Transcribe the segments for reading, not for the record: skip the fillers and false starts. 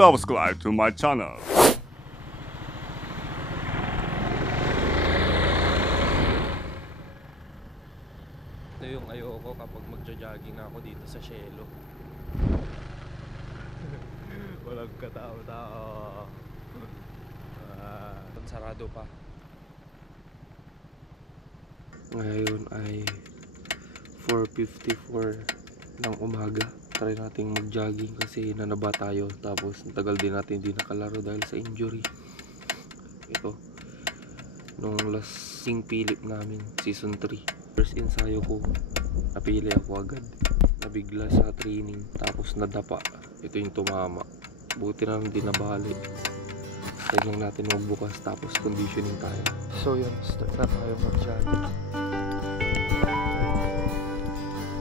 subscribe to my channel. Ito yung ayoko kapag magja-jogging ako dito sa Cielo. Walang katao-tao. Sarado pa. Ngayon ay 4:54 ng umaga. Try nating mag-jogging kasi nanaba tayo. Tapos tagal din natin hindi nakalaro dahil sa injury. Ito, nung last Sing Philip namin, season 3. First ensayo ko, napili ako agad. Nabigla sa training, tapos nadapa. Ito yung tumama. Buti na hindi nabali. Try lang natin magbukas, tapos conditioning tayo. So yun, start na tayo mag-jogging.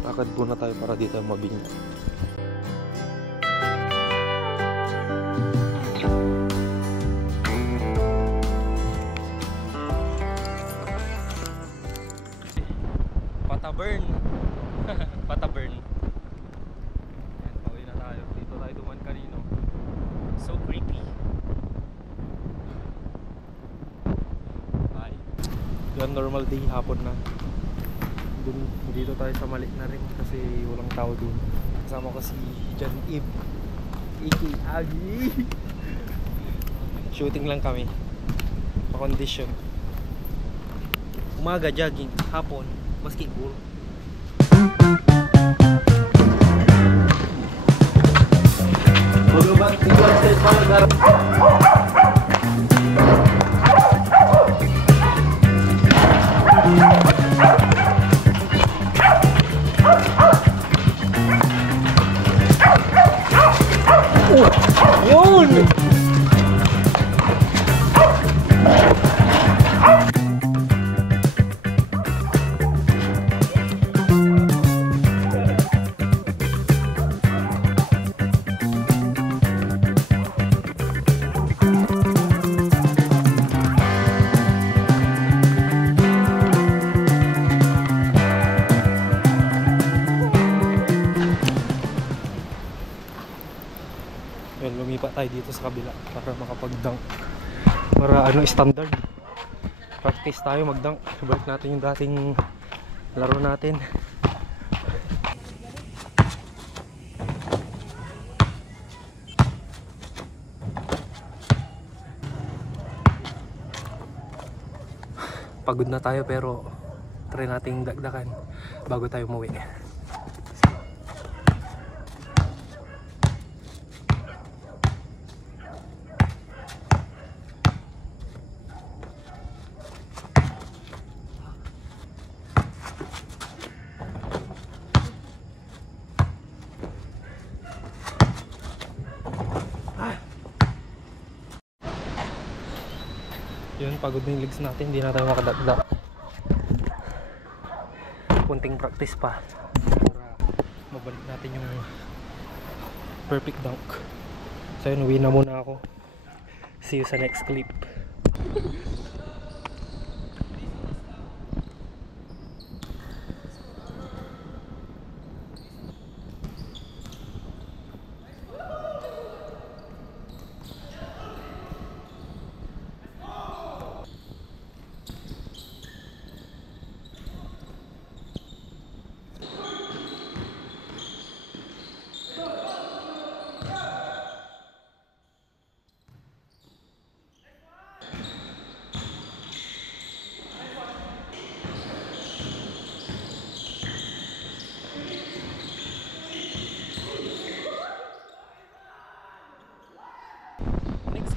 Lakad muna tayo para di tayo mabinya. Pataburn. Pataburn. Ayan, pauwi na tayo. Dito tayo duman kanino. So creepy. Bye. Yan, normal day, hapon na. Dito tayo sa mali na rin kasi walang tao dun. Kasama ko si John Eve, Iki Agi. Shooting lang kami. Pa-condition. Umaga jogging, hapon basketball. Yun! Yan, lumipat tayo dito sa kabila para makapag-dunk. Para ano, standard. Practice tayo mag-dunk. Balik natin yung dating laro natin. Pagod na tayo pero try nating dagdagan bago tayo umuwi. Yun, pagod na yung legs natin, hindi na tayo makadagdag. Kunting practice pa para mabalik natin yung perfect dunk. So yun, uwi na muna ako. See you sa next clip.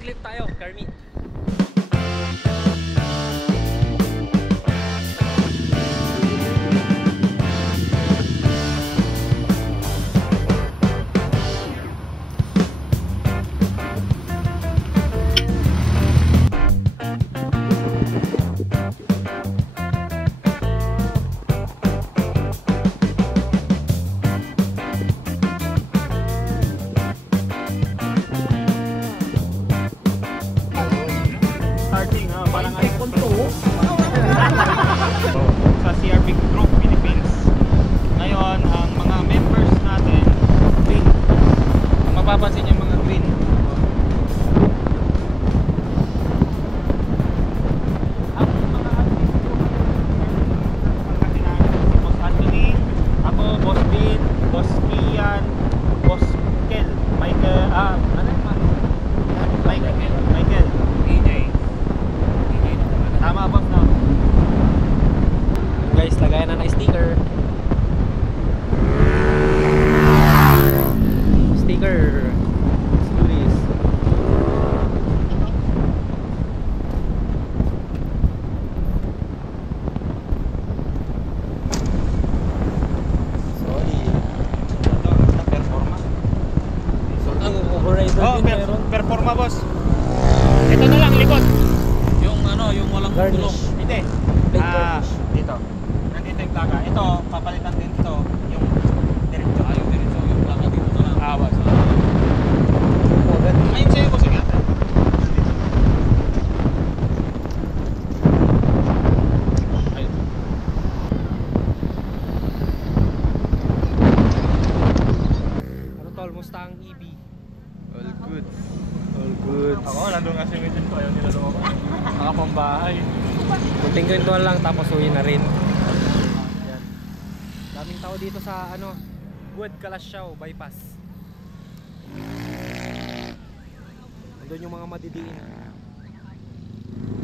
Clip tayo, Kermit. Sa CRP Group Philippines. Ngayon, ang mga members natin, green. Mapapansin yung mga green. Let's do this. Ang overrider din meron. Performa boss. Ito na lang likod. Yung ano, yung walang Garnish. gulong. Hindi. Big garnish. Dito. Nandito yung plaka. Ito, papalitan din ito. Yung diretso. Yung diretso, yung plaka dito na lang. Boss. Agad. Ayun sa'yo boss. Sige. Ayun. Ano tol, Mustang EV? All good. All good. Ako, nandun nga si Midin ko. Ayaw nila lumabas. Nakapambahay. Kunting kwentuhan lang tapos uwi na rin. Yan. Daming tao dito sa ano, Wood Kalasyaw bypass. Andun yung mga madidiin.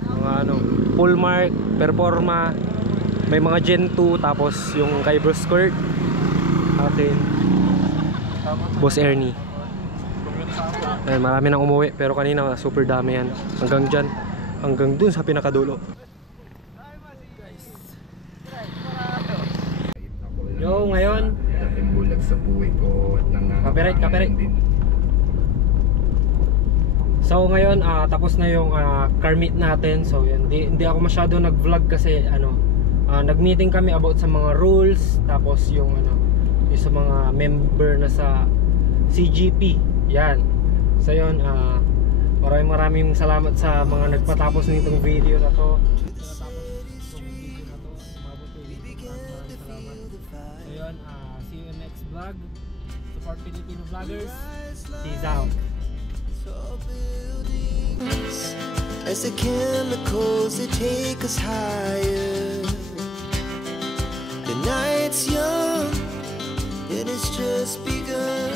Mga ano, Pullmark, Performa, may mga Gen 2 tapos yung kay Bruce Skirt. Akin. Boss Ernie. Ayan, marami nang umuwi pero kanina super dami yan. Hanggang dyan, hanggang dun sa pinakadulo. Yo, ngayon Dating bulag sa buhay ko at Copyright. So ngayon tapos na yung car meet natin. So yun, hindi ako masyado nag-vlog kasi ano, nag-meeting kami about sa mga rules, tapos yung ano, yung sa mga member na sa CGP. Yan. So yun, maraming salamat sa mga nagpatapos nitong video na to. So yun, see you in next vlog. Support Filipino vloggers. Peace out. As the chemicals they take us higher. The night's young, it has just begun.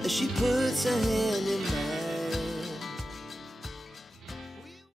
As she puts her hand